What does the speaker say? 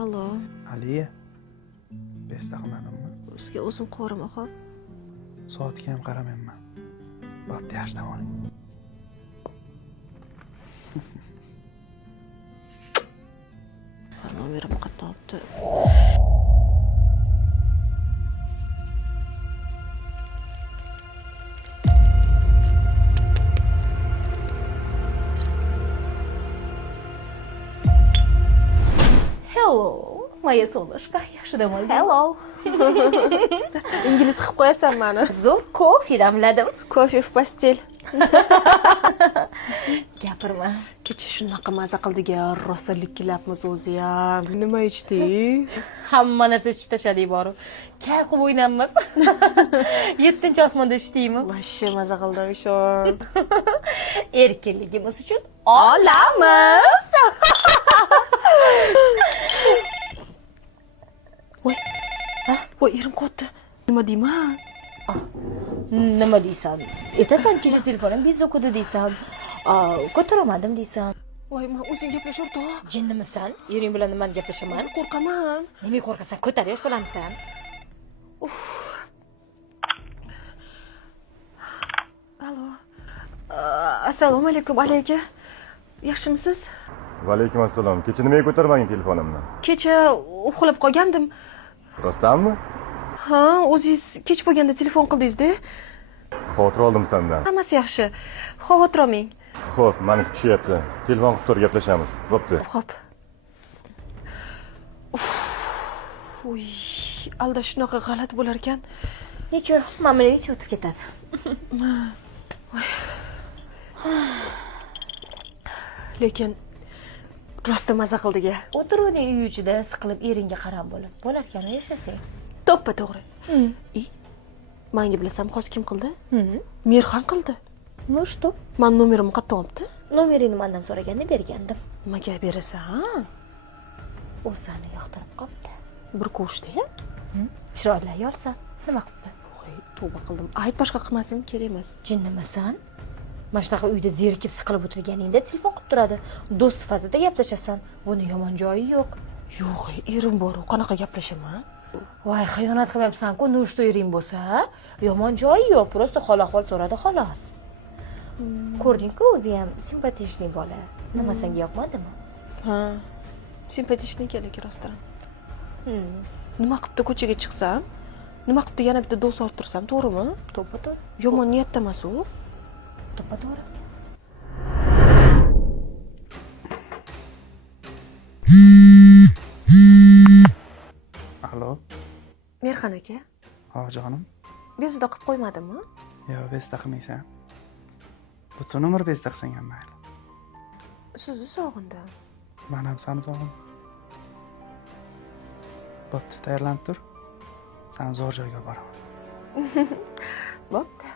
Allo. Aliya. Besta qilmadimmi? Sizga o'zim qo'raman, xo'p. Soatga ham qaramayman. Bo'pti, yaxshi dam oling. Nomerim qayerdan olibdi? Hello, moya солнышко. Yaxshi dam olding. Hello. Ingliz qilib qo'yasan meni. Zo'r kofe damladim. Kofe в постель. Gapirma. Kecha shunaqa maza qildik-ya, rosa likkilabmiz o'zi ham. Nima ichding? Hamma narsa ichib tashladik boru. Kay qilib o'ynaymiz. 7-osmonda ishdingmi? Vashshe maza qildim shon. Erkinligimiz uchun Olamiz. Voy. Voy, erim qotdi. Nima deyman? nima deysan? Aytasan, kecha telefonim bezib o'qidi deysan. Ko'taramadim deysan. Voy, men o'zing gaplash o'rtoq. Jinnimisan? Ering bilan nimani gaplashaman? Qo'rqaman. Nima qo'rqasan? Ko'tar, yosh bolamisan. Allo. Assalomu alaykum, aka. Yaxshimisiz? Va alaykum assalom. Kecha nimaga ko'tarmading telefonimni? Kecha uxlab qolgandim. Rostdanmi? Ha, o'zingiz kech bo'lganda telefon qildingiz-da. Xavotir oldim sendan. Hammasi yaxshi. Xavotir olmang. Xo'p, meni kutishyapti. Telefon qilib tur, gaplashamiz. Bo'pti. Xo'p. Uy, alda shunaqa g'alati bo'lar ekan. Necha, mamlakat o'tib ketadi. Lekin rosta maza qildik-a. O'tiruvding uy ichida siqilib eringga qarab bo'lib. Bo'larkan, yashasang. To'ppa to'g'ri. Menga bilasam, hozir kim qildi? Merxan qildi. Ну что? Men nomerimni qayerdan olibdi? Nomeringni mendan so'raganda bergandim. Nimaga berasan, ha? U seni yoqtirib qopti. Bir ko'rishdi-ya. Chiroyli ayolsan. Nima qildi? Voy, tavba qildim. Ayt boshqa qilmasin, kerak emas. Jinnimisan? Mana shunaqa uyda zerikib siqilib o'tirganingda telefon qilib turadi. Do'st sifatida gaplashasan. Buni yomon joyi yo'q. Yo'q, erim bor, qanaqa gaplashaman? Voy, xiyonat qilyapsan-ku, nushto ering bo'lsa, yomon joyi yo'q. Просто hol-ahvol so'radi xolos. Ko'rding-ku, o'zi ham simpatичный bola. Nima senga yoqmadimi? Ha. Simpatичный kerak rostdan. Nima qilibdi ko'chaga chiqsam? Nima qilibdi yana bitta do'st orttirsam, to'g'rimi? To'ppa-to'g'ri. Yomon niyatda emas u. To'ppa-to'g'ri. Allo. Merxan aka, Ha, jonim. bezda qilib qo'ymadimmi? Yo'q, besta qilmaysan. Butun umr besta qilsang ham mayli. Sizni sog'indim. Men ham seni sog'indim. Bo'pti, tayyorlanib tur. Sen zo'r joyga boraman. Bo'pti.